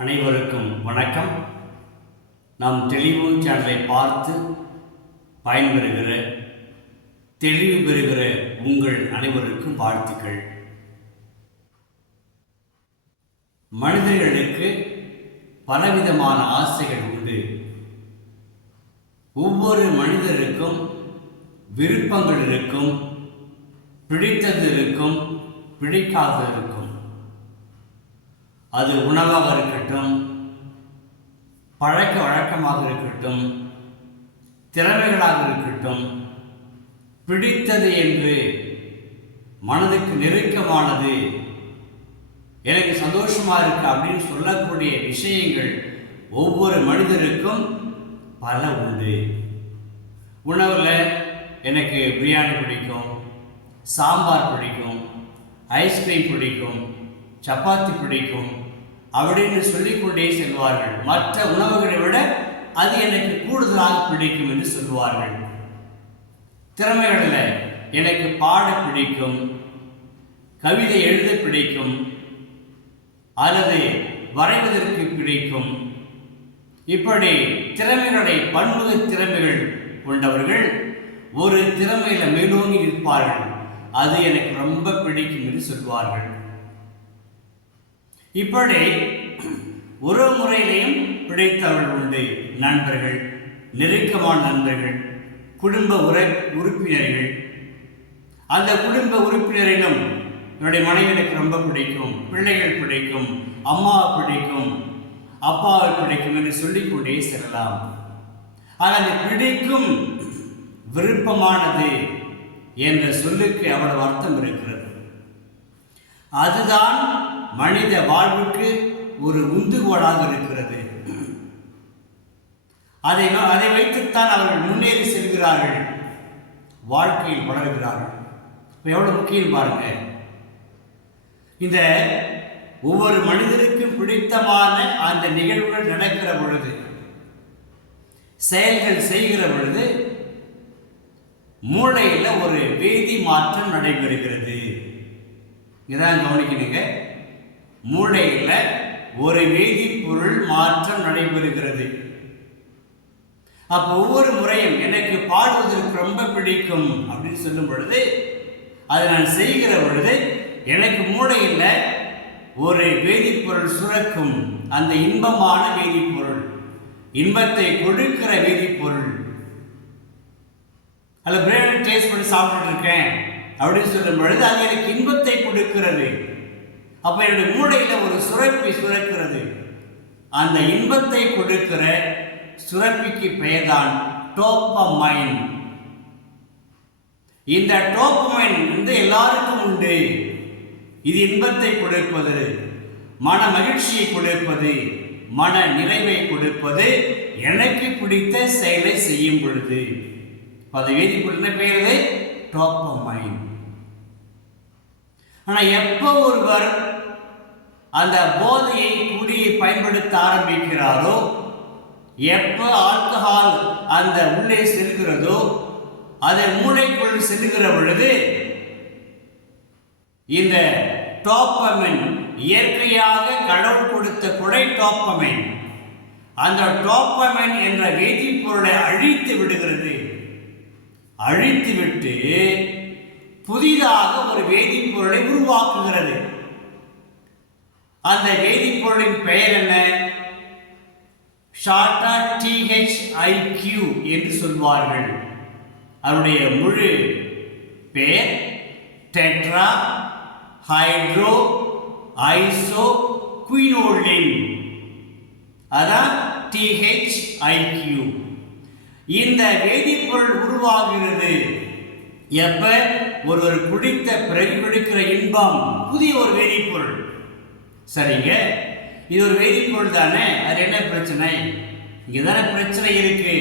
அனைவருக்கும் வணக்கம். நாம் தெளிவு சேனலை பார்த்து பயன்பெறுகிற தெளிவு பெறுகிற உங்கள் அனைவருக்கும் வாழ்த்துக்கள். மனிதர்களுக்கு பலவிதமான ஆசைகள் உண்டு. ஒவ்வொரு மனிதருக்கும் விருப்பங்கள் இருக்கும் பிடித்தது இருக்கும் பிடிக்காதது இருக்கும். அது உணவாக இருக்கட்டும் பழக்க வழக்கமாக இருக்கட்டும் திறமைகளாக இருக்கட்டும் பிடித்தது என்று மனதுக்கு நெருக்கமானது எனக்கு சந்தோஷமாக இருக்கு அப்படின்னு சொல்லக்கூடிய விஷயங்கள் ஒவ்வொரு மனிதருக்கும் பல உண்டு. உணவில் எனக்கு பிரியாணி பிடிக்கும் சாம்பார் பிடிக்கும் ஐஸ்கிரீம் பிடிக்கும் சப்பாத்தி பிடிக்கும் அப்படின்னு சொல்லிக்கொண்டே செல்வார்கள். மற்ற உணவுகளை விட அது எனக்கு கூடுதலாக பிடிக்கும் என்று சொல்வார்கள் திறமைகளில் எனக்கு பாட பிடிக்கும் கவிதை எழுத பிடிக்கும் அல்லது வரைவதற்கு பிடிக்கும். இப்படி திறமைகளை பன்முக திறமைகள் கொண்டவர்கள் ஒரு திறமையில மேலோங்கி நிற்பார்கள். அது எனக்கு ரொம்ப பிடிக்கும் என்று சொல்வார்கள் இப்படி ஒரு முறையிலையும் பிடித்தவர்கள் உண்டு. நண்பர்கள் நெருக்கமான நண்பர்கள் குடும்ப உற உறுப்பினர்கள். அந்த குடும்ப உறுப்பினரிலும் என்னுடைய மனைவி எனக்கு ரொம்ப பிடிக்கும். பிள்ளைகள் பிடிக்கும். அம்மாவை பிடிக்கும். அப்பாவை பிடிக்கும் என்று சொல்லிக்கொண்டே செல்லலாம். ஆனால் அந்த பிடிக்கும் விருப்பமானது என்ற சொல்லுக்கு அவ்வளவு அர்த்தம் இருக்கிறது. அதுதான் மனித வாழ்வுக்கு ஒரு உந்துகோலாக இருக்கிறது. அதை அதை வைத்துத்தான் அவர்கள் முன்னேறி செல்கிறார்கள். வாழ்க்கையில் வளர்கிறார்கள். இப்போ எவ்வளோ முக்கியம் பாருங்க. இந்த ஒவ்வொரு மனிதருக்கும் பிடித்தமான அந்த நிகழ்வுகள் நடக்கிற பொழுது செயல்கள் செய்கிற பொழுது மூளையில் ஒரு வேதி மாற்றம் நடைபெறுகிறது. இதான் கவனிக்கணுங்க. மூளையில் ஒரு வேதிப்பொருள் மாற்றம் நடைபெறுகிறது. அப்போ ஒவ்வொரு முறையும் எனக்கு பாடுவதற்கு ரொம்ப பிடிக்கும் அப்படின்னு சொல்லும் பொழுது அதை நான் செய்கிற பொழுது எனக்கு மூளையில் ஒரு வேதிப்பொருள் சுரக்கும் அந்த இன்பமான வேதிப்பொருள் இன்பத்தை கொடுக்கிற வேதிப்பொருள். அல்ல பிரியாணி டேஸ்ட் பண்ணி சாப்பிட்டுருக்கேன் அப்படின்னு சொல்லும் பொழுது அது எனக்கு இன்பத்தை கொடுக்கிறது. அப்போ என்னுடைய மூளையில் ஒரு சுரப்பி சுரக்கிறது. அந்த இன்பத்தை கொடுக்கிற சுரப்பிக்கு பெயர்தான் டோப்பமைன் இந்த டோப்பமைன் வந்து எல்லாருக்கும் உண்டு. இது இன்பத்தை கொடுப்பது மன மகிழ்ச்சியை கொடுப்பது மன நிறைவை கொடுப்பது எனக்கு பிடித்த செயலை செய்யும் பொழுது. அது வேதிப்பொருள் என்ன பெயருது டோப்பமைன் ஆனால் எப்போ ஒருவர் அந்த போதையை குடியை பயன்படுத்த ஆரம்பிக்கிறாரோ எப்போ ஆல்கஹால் அந்த உள்ளே செல்கிறதோ அதை மூளைக்குள் செல்கிற பொழுது இந்த டோப்பமின் இயற்கையாக கடவுள் கொடுத்த குடை டோப்பமின் அந்த டோப்பமின் என்ற வேதிப்பொருளை அழித்து விடுகிறது. அழித்து விட்டு புதிதாக ஒரு வேதிப்பொருளை உருவாக்குகிறது. அந்த வேதிப்பொருளின் பெயர் என்ன? ஷார்டா டிஹெச்ஐக்யூ என்று சொல்வார்கள். அதனுடைய முழு பெயர் டெட்ரா ஹைட்ரோ ஐசோ குயினோலின். அதான் டிஹெச்ஐக்யூ இந்த வேதிப்பொருள் உருவாகிறது. எப்ப? ஒருவர் குடித்த பிறகு குடிக்கிற இன்பம் புதிய ஒரு வேதிப்பொருள். சரிங்க? இது ஒரு வேதிப்பொருள் தானே? அது என்ன பிரச்சனை? இங்கே தானே பிரச்சனை இருக்கு.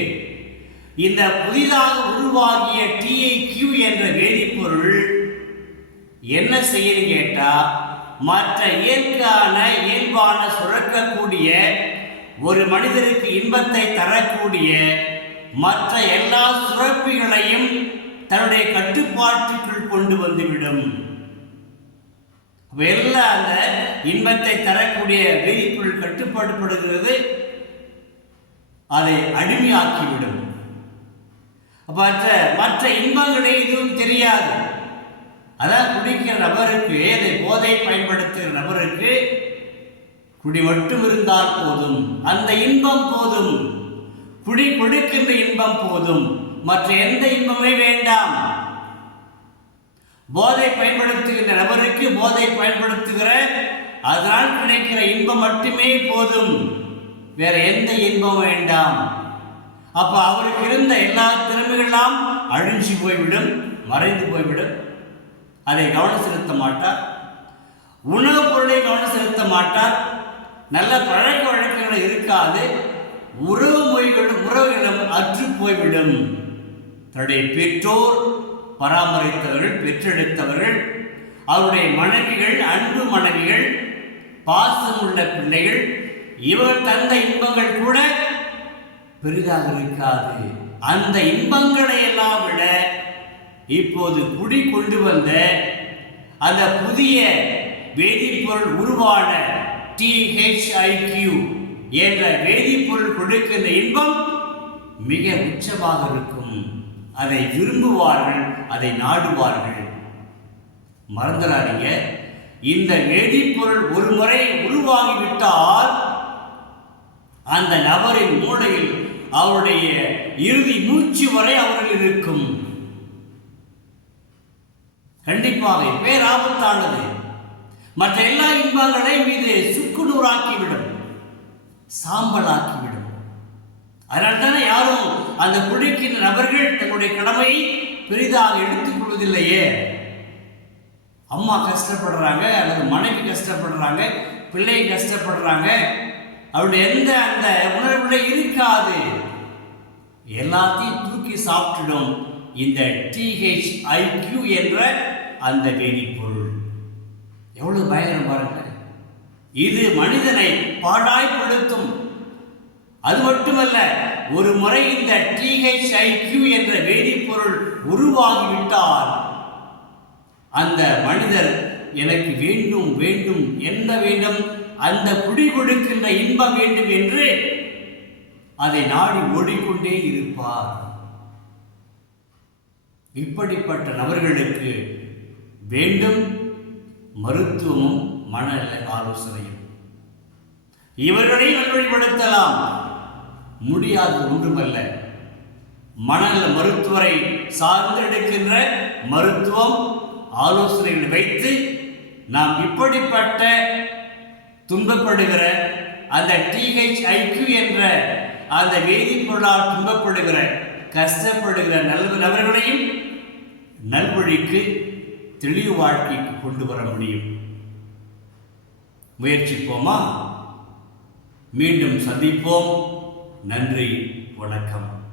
இந்த புதிதாக உருவாகிய டிஐக்யூ என்ற வேதிப்பொருள் என்ன செய்யுன்னு கேட்டால் மற்ற இயற்கையான இயல்பான சுரக்கக்கூடிய ஒரு மனிதருக்கு இன்பத்தை தரக்கூடிய மற்ற எல்லா சுரப்பிகளையும் தன்னுடைய கட்டுப்பாட்டுக்குள் கொண்டு வந்துவிடும். எல்லாம் அந்த இன்பத்தை தரக்கூடிய வேதிப்பொருள் கட்டுப்பாடுபடுகிறது. அதை அடிமையாக்கிவிடும். மற்ற மற்ற இன்பங்களே இதுவும் தெரியாது. அதான் குடிக்கிற நபருக்கு அதை போதை பயன்படுத்துகிற நபருக்கு குடி மட்டும் இருந்தால் போதும். அந்த இன்பம் போதும். குடி கொடுக்கின்ற இன்பம் போதும். மற்ற எந்த இன்பமே வேண்டாம். போதை பயன்படுத்துகின்ற நபருக்கு போதை பயன்படுத்துகிற அதனால் கிடைக்கிற இன்பம் மட்டுமே போதும். வேற எந்த இன்பம் வேண்டாம். அப்ப அவருக்கு இருந்த எல்லா திறமைகளெல்லாம் அழிஞ்சு போய்விடும் மறைந்து போய்விடும். அதை கவனம் செலுத்த மாட்டார். உணவுப் பொருளை கவனம் செலுத்த மாட்டார். நல்ல பழக்க வழக்கங்கள் இருக்காது. உறவு மொழிகளும் உறவுகளும் அற்று போய்விடும். தன்னுடைய பெற்றோர் பராமரித்தவர்கள் பெற்றெடுத்தவர்கள் அவருடைய மனைவிகள் அன்பு மனைவிகள் பாசம் உள்ள பிள்ளைகள் இவர் தந்த இன்பங்கள் கூட பெரிதாக இருக்காது. அந்த இன்பங்களை எல்லாம் விட இப்போது குடி கொண்டு வந்த அந்த புதிய வேதிப்பொருள் உருவான டிஹெச்ஐக்யூ என்ற வேதிப்பொருள் கொடுக்கின்ற இன்பம் மிக உச்சமாக இருக்கும். அதை விரும்புவார்கள் அதை நாடுவார்கள். மறந்துடாதீங்க. இந்த வேதிப்பொருள் ஒரு முறை உருவாகிவிட்டால் அந்த நபரின் மூளையில் அவருடைய இறுதி மூச்சு வரை அவர்கள் இருக்கும். கண்டிப்பாக பேராபத்தானது மற்ற எல்லா இன்பங்களையும் மீது சுக்குநூறாக்கிவிடும். சாம்பலாக்கிவிடும். அதனால் தானே யாரும் அந்த குடிக்கின்ற நபர்கள் தங்களுடைய கடமையை பெரிதாக எடுத்துக் கொள்வதில்லையே. அம்மா கஷ்டப்படுறாங்க அல்லது மனைவி கஷ்டப்படுறாங்க பிள்ளை கஷ்டப்படுறாங்க. அவருடைய எந்த அந்த உணர்வுல இருக்காது. எல்லாத்தையும் தூக்கி சாப்பிட்டுடும் இந்த டிஹெச் ஐக்யூ என்ற அந்த வேதிப்பொருள். எவ்வளவு பயங்கரம் பாருங்க இது மனிதனை பாடாய்ப்படுத்தும் அது மட்டுமல்ல ஒரு முறை இந்த டிஹெச்ஐக்யூ என்ற வேதிப்பொருள் உருவாகிவிட்டால் அந்த மனிதர் எனக்கு வேண்டும் வேண்டும் என்ன வேண்டும் அந்த குடி கொடுக்கின்ற இன்பம் வேண்டும் என்று அதை நாடி ஓடிக்கொண்டே இருப்பார். இப்படிப்பட்ட நபர்களுக்கு வேண்டும் மருத்துவமும் மன ஆலோசனையும். இவர்களையும் வழிபடுத்தலாம் முடியாது ஒன்றுமல்ல. மனநல மருத்துவரை சார்ந்து எடுக்கின்ற மருத்துவம் ஆலோசனைகள் வைத்து நாம் இப்படிப்பட்ட துன்பப்படுகிற அந்த டிஹெச்ஐக்யூ என்ற அந்த வேதிப்பொருளால் துன்பப்படுகிற கஷ்டப்படுகிற நல்ல நபர்களையும் நல்வழிக்கு தெளிவு வாழ்க்கைக்கு கொண்டு வர முடியும். முயற்சிப்போமா? மீண்டும் சந்திப்போம். நன்றி வணக்கம்.